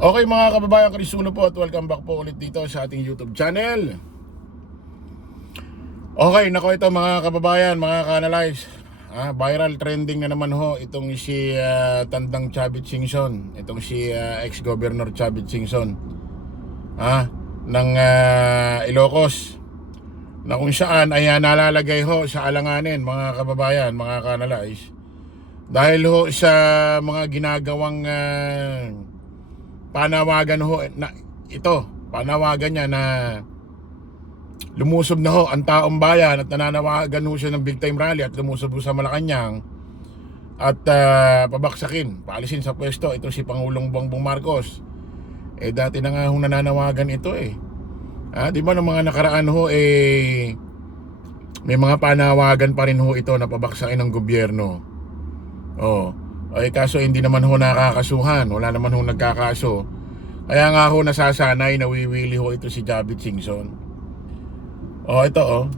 Okay mga kababayan, Krisulo po at welcome back po ulit dito sa ating YouTube channel. Okay, nako ito mga kababayan, mga ka-analyze. Viral trending na naman ho itong si Tandang Chavit Singson, itong si ex-governor Chavit Singson ng Ilocos, na kung saan ay nalalagay ho sa alanganin mga kababayan, mga ka-analyze, dahil ho sa mga ginagawang panawagan ho na ito, panawagan niya na lumusob na ho ang taong bayan at nananawagan ho siya ng big time rally at lumusob ho sa Malacanang at pabaksakin, paalisin sa pwesto ito si Pangulong Bongbong Marcos. Dati na nga ho nananawagan ito di ba ng mga nakaraan ho may mga panawagan pa rin ho ito na pabaksakin ng gobyerno. Kaso hindi naman ho nakakasuhan, wala naman ho nagkakaso. Kaya nga ho nasasanay, nawiwili ho ito si Chavit Singson. Ito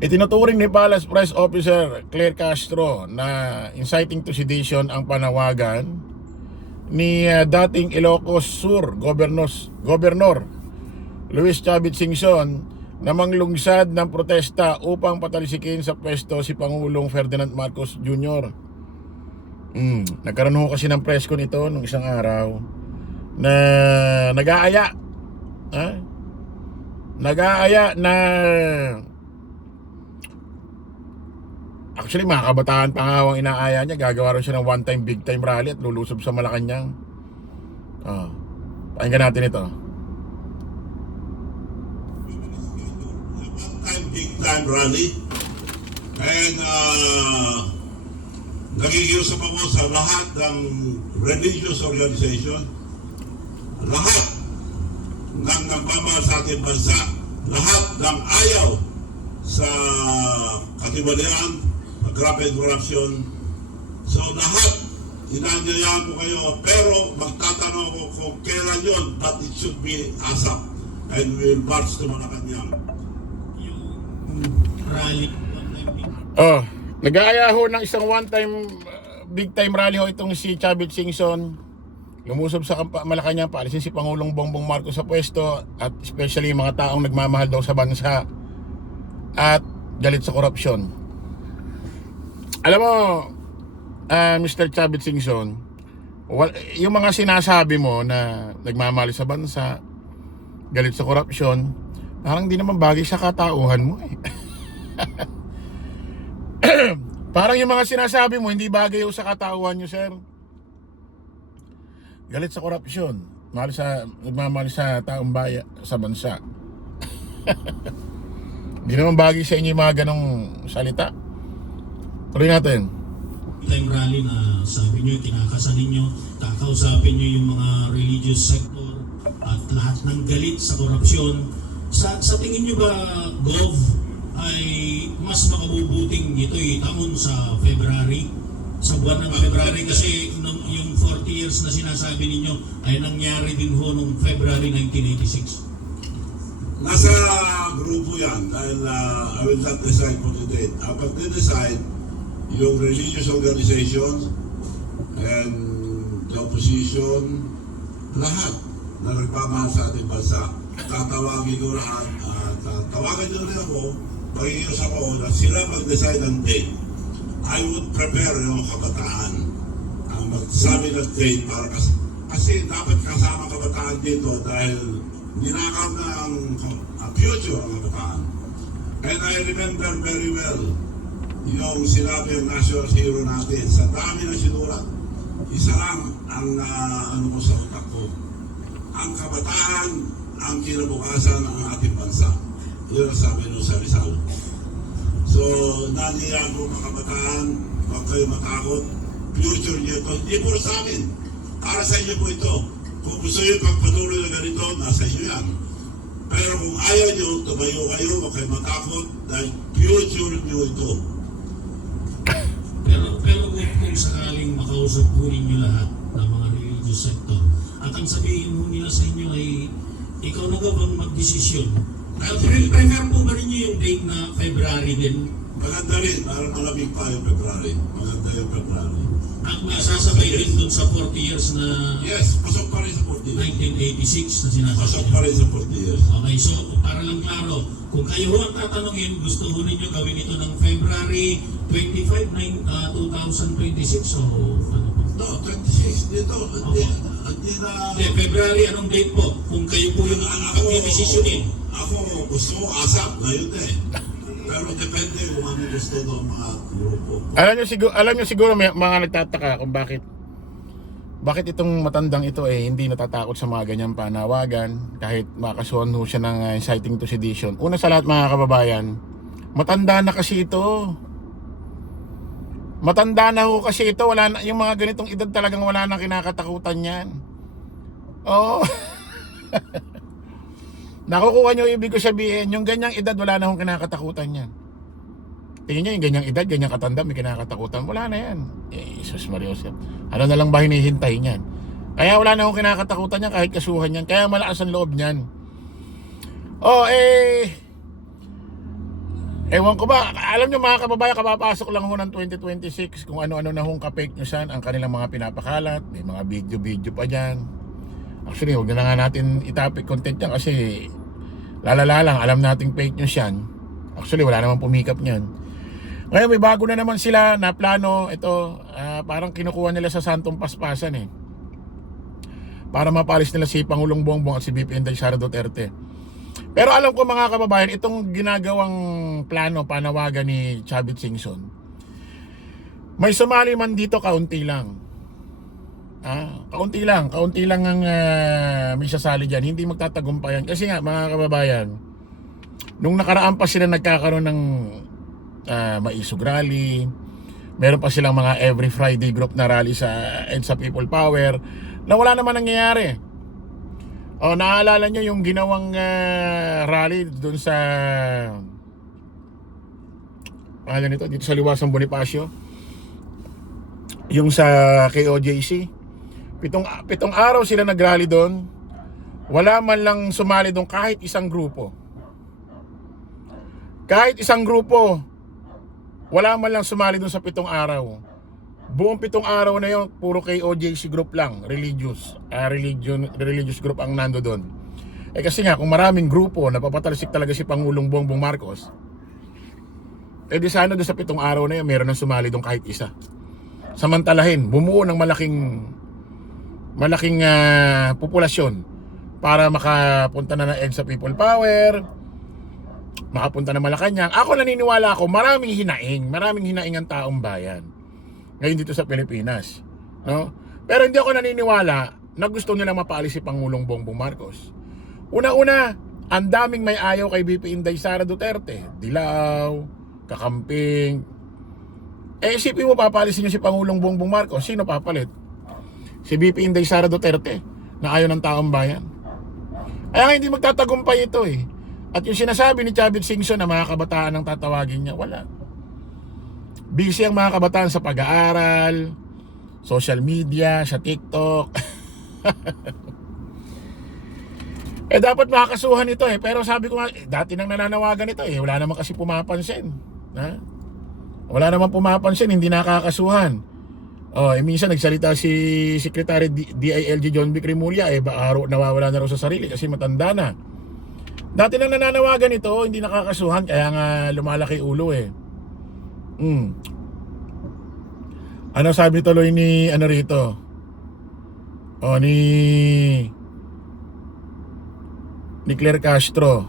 itinuturing ni Palace Press Officer Claire Castro na inciting to sedition ang panawagan ni dating Ilocos Sur Governor Luis Chavit Singson na manglungsad ng protesta upang patalsikin sa pwesto si Pangulong Ferdinand Marcos Jr. Nagkaroon ho kasi ng press con ito nung isang araw na nag-aaya na actually mga kabataan pa nga ang inaaya niya, gagawa rin siya ng one time big time rally at lulusob sa Malacanang. Pakinggan natin ito. One time big time rally and nagigiusap ako sa lahat ng religious organization, lahat ng nagmamahal sa ating bansa, lahat ng ayaw sa katiwalian, grabe corruption. So lahat, inanyayahan ko kayo, pero magtatanong ako kung kailan yun, but it should be ASAP. And we will march to Malacanang. Yung rally. Nag-aaya ho ng isang one-time big time rally ho itong si Chavit Singson. Lumusob sa Malacanang, paalisin si Pangulong Bongbong Marcos sa pwesto at especially yung mga taong nagmamahal daw sa bansa at galit sa korupsyon. Alam mo, Mr. Chavit Singson, yung mga sinasabi mo na nagmamahal sa bansa, galit sa korupsyon, parang di naman bagay sa katauhan mo Parang yung mga sinasabi mo hindi bagay sa katauhan nyo, sir. Galit sa korupsyon, nagmamahal sa taong bayan, sa bansa. Hindi naman bagay sa inyo yung mga ganong salita. Tuloy natin. Time rally na sabi nyo, kinakasan ninyo, kakausapin nyo yung mga religious sector at lahat ng galit sa korupsyon. Sa tingin nyo ba, Gov, ay mas makabubuting ito itamon sa February, sa buwan ng February, kasi yung 40 years na sinasabi ninyo ay nangyari din ho noong February 1986. Nasa grupo yan dahil I will not decide for today. I will decide yung religious organizations and the opposition, lahat na nagpamahal sa ating bansa. Tatawagin ko lahat at tawagan nyo rin ako, pag-ios ako na sila mag-decide ng date. I would prepare yung kabataan ang magsabi ng date para kasi dapat kasama kabataan dito dahil ninakaw na ang future ng kabataan. And I remember very well yung sinabi ng national hero natin sa dami na sinulat. Isa lang ang ano ko sa utak ko. Ang kabataan ang kinabukasan ng ating bansa. Yun ang sabi nung sa Rizal. So, naniyan ko mga kabataan, huwag kayo matakot. Future niyo ito, hindi po sa amin. Para sa inyo po ito. Kung gusto nyo pagpatuloy na ganito, nasa inyo yan. Pero kung ayaw nyo, tumayo kayo, huwag kayo matakot dahil future nyo ito. Pero kung sakaling makausap po ninyo lahat ng mga religious sector at ang sabihin mo nila sa inyo ay ikaw na ba bang magdesisyon Prefer po ba ninyo yung date na February din? Maganda rin, parang malamig pa yung February. Maganda yung February. At may sasabay din dun sa 40 years na Yes, pasok pa rin sa 40 years. 1986 na Pasok sinasabi pa niyo. rin sa 40 years. Okay, so para lang klaro, kung kayo ho ang tatanungin, gusto ho ninyo gawin ito ng February 25, 2026 o ano po? No, 26 dito. Hindi na... Hindi, February, anong date po? Kung kayo po yung pag-desisyonin. Ako, gusto ko ASAP ngayon eh. Pero depende kung ano gusto ng mga grupo. Alam niyo siguro may mga nagtataka kung bakit itong matandang ito hindi natatakot sa mga ganyang panawagan kahit makasuhan ho siya ng inciting to sedition. Una sa lahat mga kababayan, matanda na kasi ito. Matanda na ho kasi ito, wala na, yung mga ganitong edad talagang wala nang kinakatakutan yan. Oo. Nakukuha nyo ibig ko sabihin, yung ganyang edad wala na akong kinakatakutan yan. Tingin nyo yung ganyang edad, ganyang katanda, may kinakatakutan, wala na yan. Jesus Maria Joseph. Ano na lang ba hinihintay niyan? Kaya wala na akong kinakatakutan yan kahit kasuhan yan. Kaya malakas ang loob niyan. Ewan ko ba, alam nyo mga kababayan, kapapasok lang ho ng 2026 kung ano-ano na hong ka-fake news yan, ang kanilang mga pinapakalat, may mga video pa dyan. Actually, huwag na nga natin itapik content yan kasi lalala lang, alam nating fake news yan. Actually, wala naman pumikap niyan. Ngayon, may bago na naman sila na plano. Ito, parang kinukuha nila sa Santong Paspasan para mapalis nila si Pangulong Bongbong at si VP Inday Sara Duterte. Pero alam ko mga kababayan, itong ginagawang plano, panawagan ni Chavit Singson, may sumali man dito, kaunti lang. Kaunti lang ang may sasali dyan. Hindi magtatagumpayan. Kasi nga mga kababayan, nung nakaraan pa sila nagkakaroon ng Maisog Rally, meron pa silang mga every Friday group na rally sa EDSA People Power na wala naman nangyayari. Naaalala nyo yung ginawang rally doon sa dito sa Liwasang Bonifacio, yung sa KOJC. Pitong araw sila nagrally doon. Wala man lang sumali doon kahit isang grupo. Kahit isang grupo, wala man lang sumali doon sa 7 araw. Buong 7 araw na yun, puro KOJC group lang, religious group ang nando doon. Kasi nga, kung maraming grupo, napapatalisik talaga si Pangulong Bongbong Marcos, di sana doon sa 7 araw na yun, meron nang sumali doon kahit isa. Samantalahin, bumuo ng malaking populasyon para makapunta na ng EDSA People Power, makapunta na Malacanang. Ako naniniwala ako, maraming hinaing ang taong bayan ngayon dito sa Pilipinas, no? Pero hindi ako naniniwala na gusto nila mapaalis si Pangulong Bongbong Marcos. Una-una, ang daming may ayaw kay VP Inday Sara Duterte. Dilaw, kakamping. Isipin mo, papalisin niyo si Pangulong Bongbong Marcos, sino papalit? Si VP Inday Sara Duterte na ayaw ng taong bayan. Kaya hindi magtatagumpay ito At yung sinasabi ni Chavit Singson na mga kabataan ang tatawagin niya, wala. Busy ang mga kabataan sa pag-aaral, social media, sa TikTok. Dapat makakasuhan ito Pero sabi ko nga, dati nang nananawagan ito wala naman kasi pumapansin. Wala naman pumapansin, hindi nakakasuhan. Minsan nagsalita si Secretary DILG John Vic Remulla, nawawala na raw sa sarili kasi matanda na. Dati nang nananawagan ito, hindi nakakasuhan, kaya nga lumalaki ulo Ano sabi tuloy ni rito? Ni Claire Castro.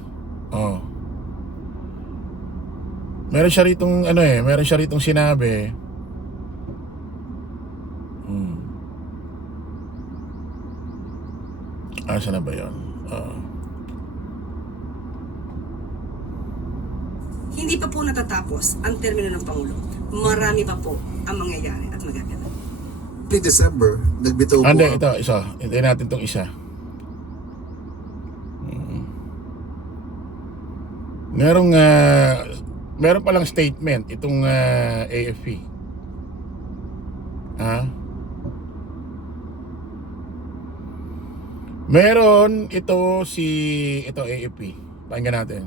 Meron siya ritong sinabi. Saan na ba 'yon? Hindi pa po natatapos ang termino ng Pangulo. Marami pa po ang mangyayari at magaganap. December, nagbitaw po. Ito, isa. Hintayin natin itong isa. Meron palang statement itong AFP. Meron ito AFP. Pakinggan natin.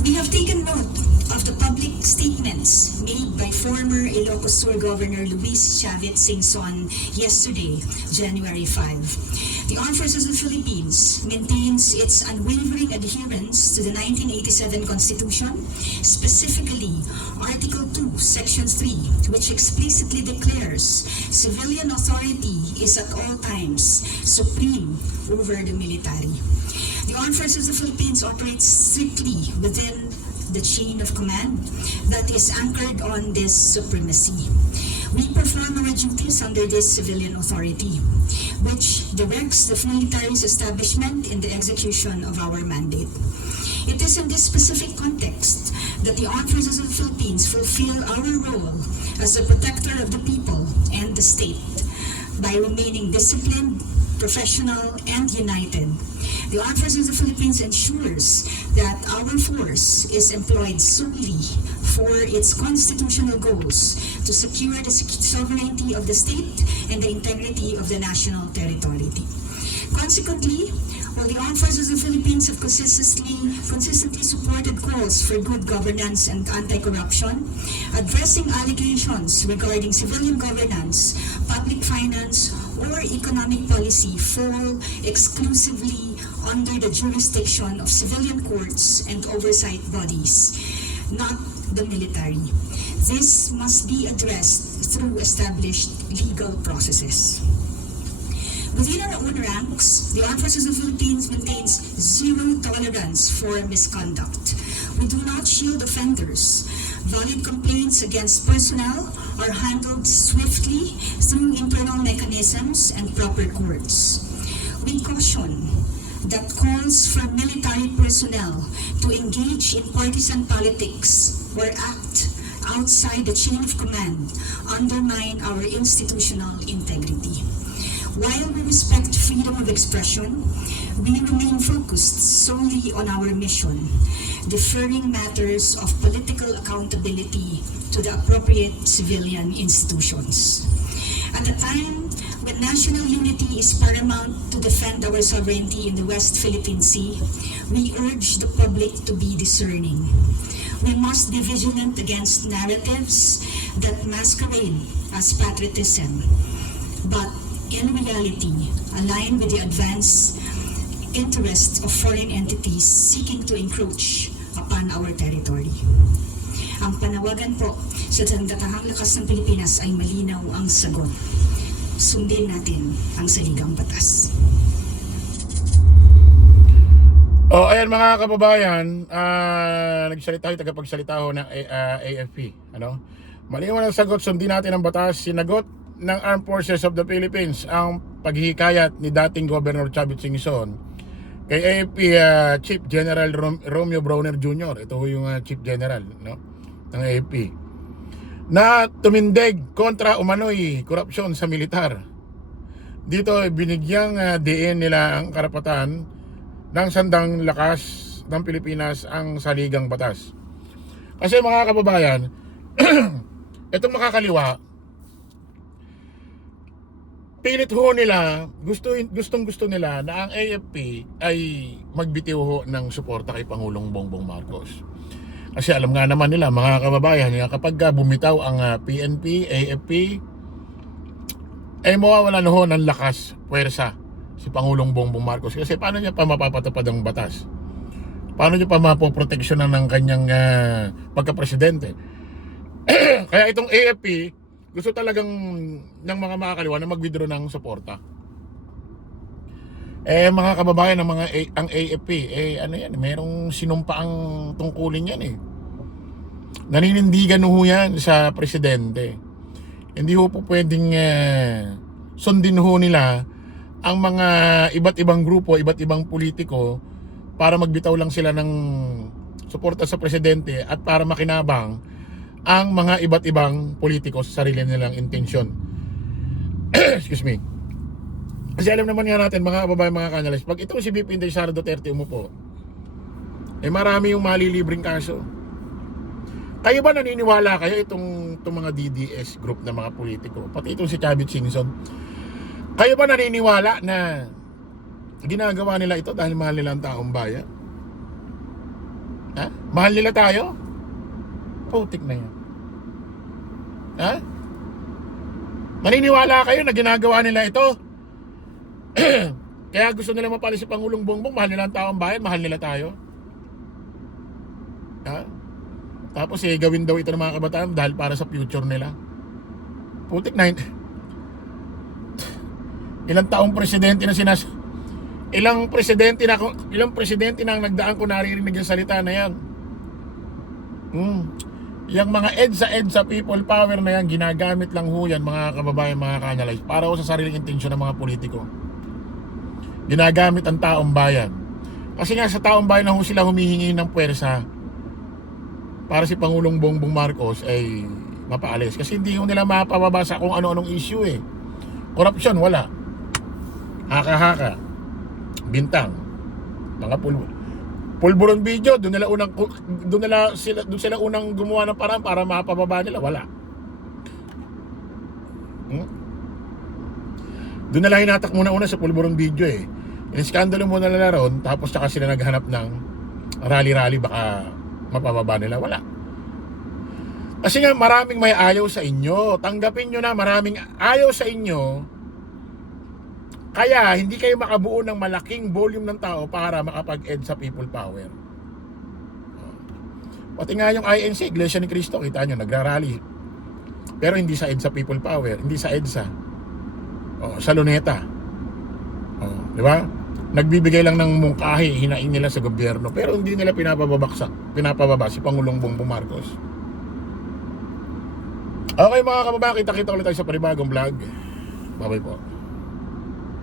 We have taken note of the public statements made by former Ilocos Sur Governor Luis Chavit Singson yesterday, January 5. The Armed Forces of the Philippines maintains its unwavering adherence to the 1987 Constitution, specifically Article 2, Section 3, which explicitly declares civilian authority is at all times supreme over the military. The Armed Forces of the Philippines operates strictly within the chain of command that is anchored on this supremacy. We perform our duties under this civilian authority, which directs the military's establishment in the execution of our mandate. It is in this specific context that the Armed Forces of the Philippines fulfill our role as the protector of the people and the state by remaining disciplined, professional, and united. The Armed Forces of the Philippines ensures that our force is employed solely for its constitutional goals to secure the sovereignty of the state and the integrity of the national territory. Consequently, while the Armed Forces of the Philippines have consistently supported calls for good governance and anti-corruption, addressing allegations regarding civilian governance, public finance, or economic policy fall exclusively under the jurisdiction of civilian courts and oversight bodies, not the military. This must be addressed through established legal processes. Within our own ranks, the Armed Forces of the Philippines maintains zero tolerance for misconduct. We do not shield offenders. Valid complaints against personnel are handled swiftly through internal mechanisms and proper courts. We caution that calls for military personnel to engage in partisan politics or act outside the chain of command undermine our institutional integrity. While we respect freedom of expression, we remain focused solely on our mission, deferring matters of political accountability to the appropriate civilian institutions. At a time when national unity is paramount to defend our sovereignty in the West Philippine Sea, we urge the public to be discerning. We must be vigilant against narratives that masquerade as patriotism, but in reality align with the advanced interests of foreign entities seeking to encroach upon our territory. Ang panawagan po sa Sandatahang Lakas ng Pilipinas ay malinaw ang sagot. Sundin natin ang saligang batas. Ayan mga kababayan, nagsalita yung tagapagsalita ho ng AFP. Malinaw ang sagot, sundin natin ang batas. Sinagot ng Armed Forces of the Philippines ang paghihikayat ni dating Governor Chavit Singson kay AFP Chief General Romeo Browner Jr. Ito yung Chief General ng AFP na tumindig kontra umano'y korupsyon sa militar. Dito binigyang diin nila ang karapatan ng sandang lakas ng Pilipinas ang saligang batas. Kasi mga kababayan, itong makakaliwa, pilit ho nila, gustong-gusto nila na ang AFP ay magbitiw ho ng suporta kay Pangulong Bongbong Marcos. Kasi alam nga naman nila mga kababayan, kapag bumitaw ang PNP, AFP, ay mawawala na ho ng lakas, puwersa si Pangulong Bongbong Marcos. Kasi paano niya pa mapapatupad ang batas? Paano niya pa mapoproteksyonan ng kanyang pagka-presidente? Kaya itong AFP, gusto talagang ng mga makakaliwa na mag-withdraw ng suporta. Mga kababayan ng ang AFP, merong sinumpaang tungkulin yan Naninindigan ho yan sa presidente. Hindi ho po pwedeng sundin ho nila ang mga iba't ibang grupo, iba't ibang politiko para magbitaw lang sila ng suporta sa presidente at para makinabang ang mga iba't ibang politiko sa sarili nilang intensyon. Excuse me. Kasi alam naman nga natin mga kababayan, mga kanalis, pag itong si VP Inday Sara Duterte umupo, marami yung malilibreng kaso. Kayo ba naniniwala kayo itong mga DDS group na mga politiko, pati itong si Chavit Singson, kayo ba naniniwala na Ginagawa nila ito dahil mahal nila ang taong bayan. Ha? Mahal nila tayo? Putik na yan. Ha? Maniniwala kayo na ginagawa nila ito? Kaya gusto nila mapalis si Pangulong Bongbong, mahal nila ang taong bayan, mahal nila tayo. Ha? Tapos gawin daw ito ng mga kabataan dahil para sa future nila. Putik na yun. Ilang taong presidente na ilang presidente na ang nagdaan ko naririnig yung salita na yan. Yung mga EDSA people power na yan, ginagamit lang ho yan mga kababayan, mga kanyalay, para ho sa sariling intensyon ng mga politiko. Ginagamit ang taong bayan. Kasi nga sa taong bayan na ho sila humihingi ng puwersa para si Pangulong Bongbong Marcos ay mapaalis. Kasi hindi ho nila mapababa sa kung ano-anong issue eh. Korupsyon, wala. Haka-haka. Bintang. Mga pulburon video, doon sila unang gumawa ng paraan para mapababa nila, wala. Doon nila hinatak muna sa pulburon video eh. Iniskandalo muna nila ron, tapos saka sila naghanap ng rally-rally, baka mapababa nila, wala. Kasi nga maraming may ayaw sa inyo. Tanggapin nyo na maraming ayaw sa inyo. Kaya hindi kayo makabuo ng malaking volume ng tao para makapag-EDSA people power. Pati nga yung INC, Iglesia ni Cristo, kita nyo, nagrarally. Pero hindi sa EDSA people power, hindi sa EDSA. Sa Luneta. Di ba? Nagbibigay lang ng mungkahi, hinaing nila sa gobyerno, pero hindi nila pinapababa si Pangulong Bongbong Marcos. Okay mga kababayan, kita-kita ulit tayo sa panibagong vlog. Bye-bye po.